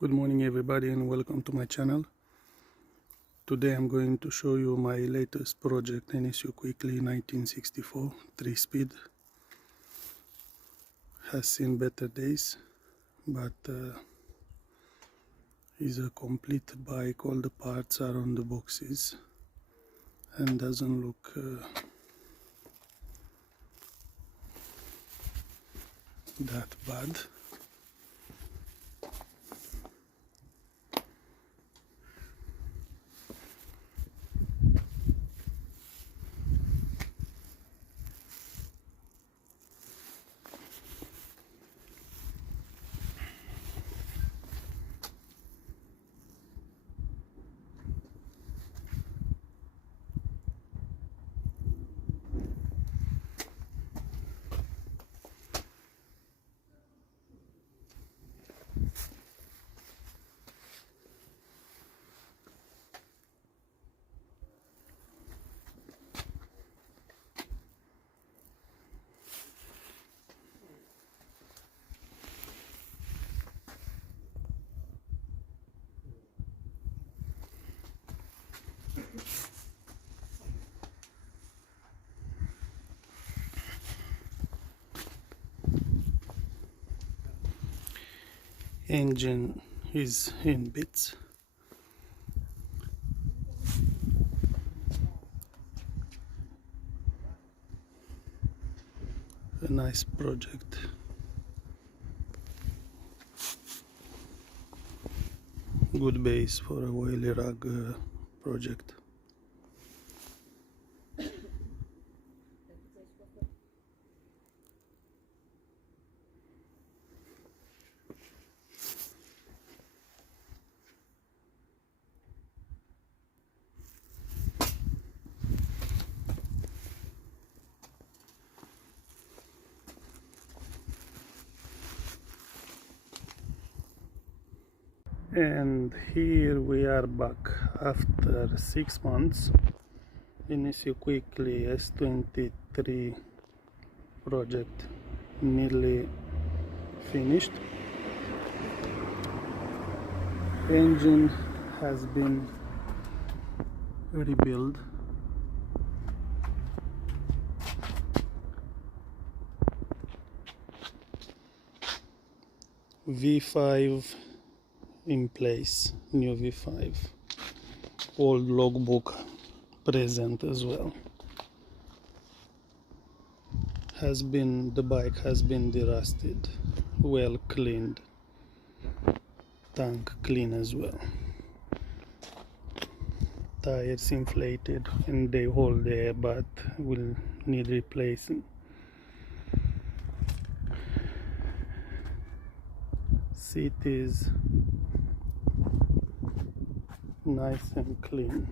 Good morning everybody and welcome to my channel. Today I'm going to show you my latest project, NSU-Quickly 1964 3-speed. Has seen better days, but is a complete bike. All the parts are on the boxes and doesn't look that bad. Engine is in bits. A nice project. Good base for a wheelie rug project. And here we are back after 6 months. NSU-Quickly S23 project nearly finished. Engine has been rebuilt. V5 in place, new V5. Old logbook present as well. The bike has been derusted, well cleaned, tank clean as well. Tires inflated and they hold there, but will need replacing. Seat is nice and clean.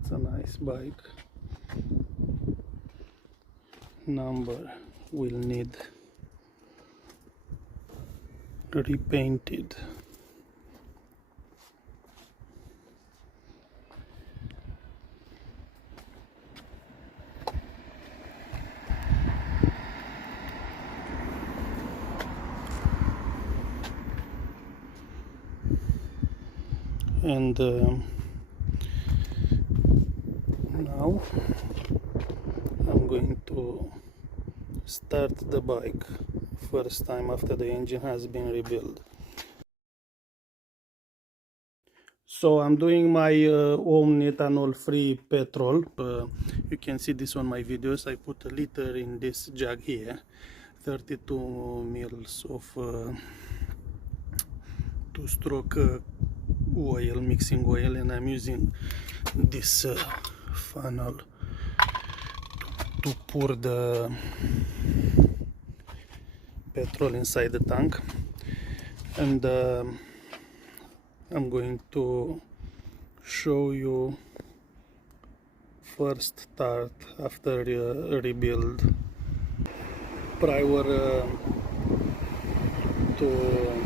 It's a nice bike. Number will need repainted. And now I'm going to start the bike first time after the engine has been rebuilt. So I'm doing my own ethanol free petrol. You can see this on my videos. I put a liter in this jug here, 32 mils of 2-stroke oil, mixing oil, and I'm using this funnel to pour the petrol inside the tank. And I'm going to show you first start after rebuild. Prior to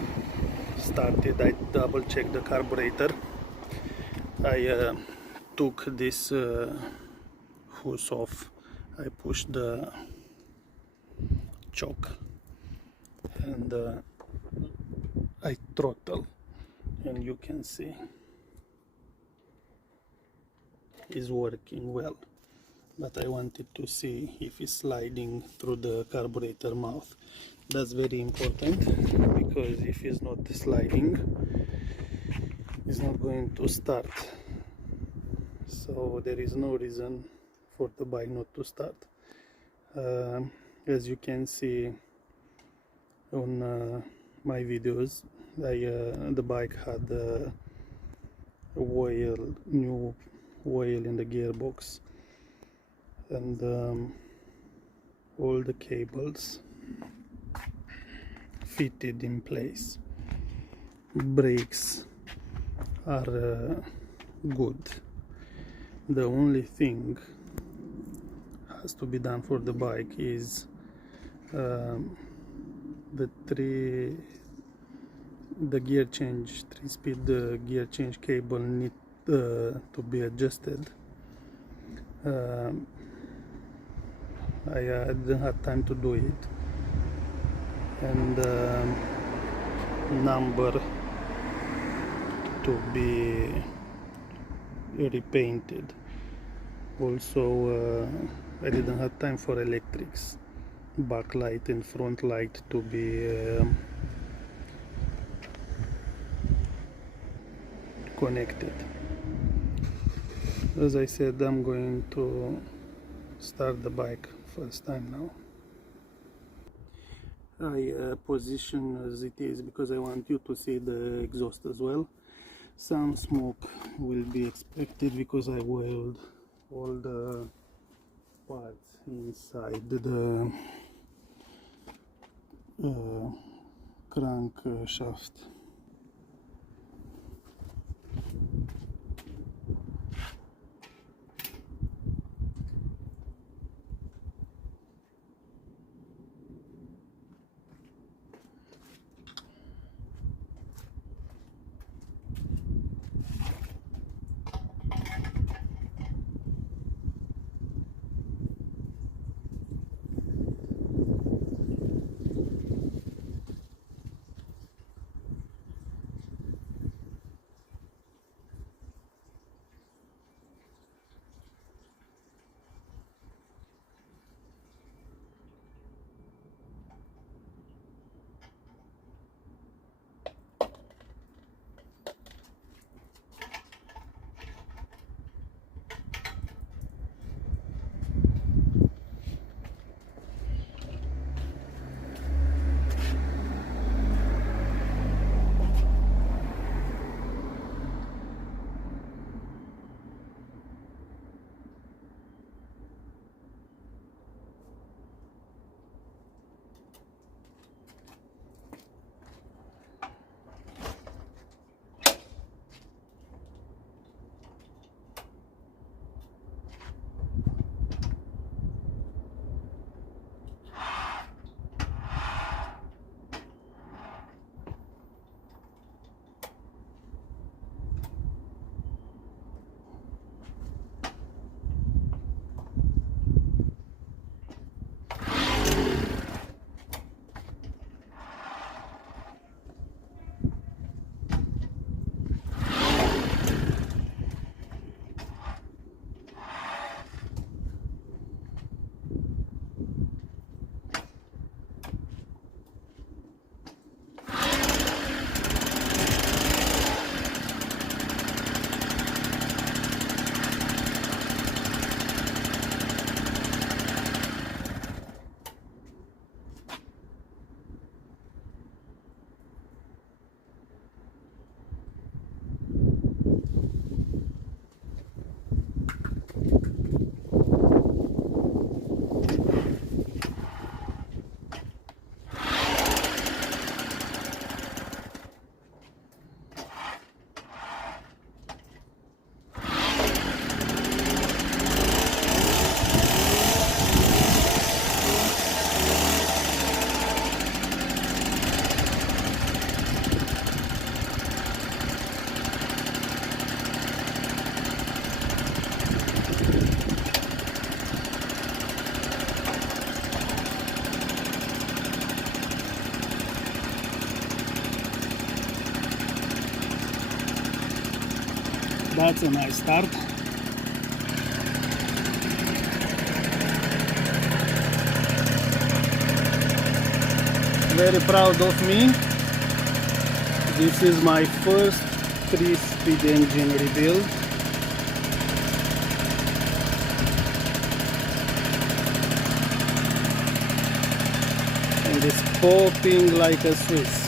start it, I double checked the carburetor. I took this hose off. I pushed the choke, and I throttle, and you can see it's working well. But I wanted to see if it's sliding through the carburetor mouth. That's very important, because if it's not sliding, it's not going to start. So there is no reason for the bike not to start. As you can see on my videos, the bike had a new oil in the gearbox, and all the cables fitted in place. Brakes are good. The only thing has to be done for the bike is the gear change, 3-speed gear change cable need to be adjusted. I didn't have time to do it, and number to be repainted. Also, I didn't have time for electrics, backlight and front light to be connected. As I said, I'm going to start the bike first time now. I position as it is because I want you to see the exhaust as well. Some smoke will be expected because I oiled all the parts inside the crank shaft. That's a nice start. Very proud of me. This is my first 3-speed engine rebuild. And it's popping like a Swiss.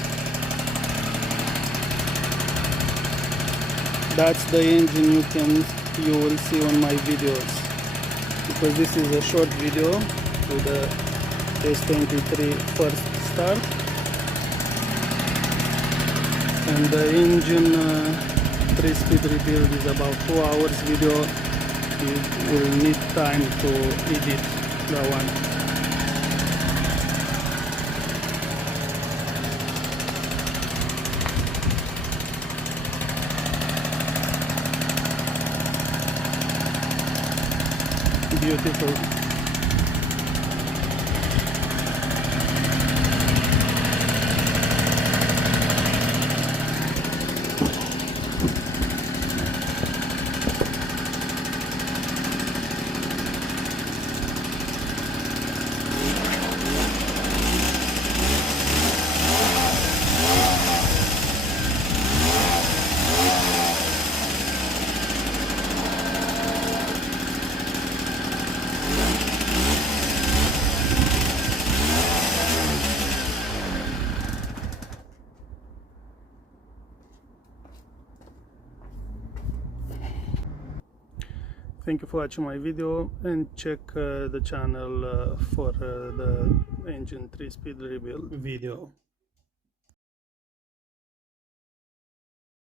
That's the engine you will see on my videos, because this is a short video with the S23 first start, and the engine 3-speed rebuild is about 2 hours video. You will need time to edit that one. Beautiful. Thank you for watching my video, and check the channel for the engine 3-speed rebuild video.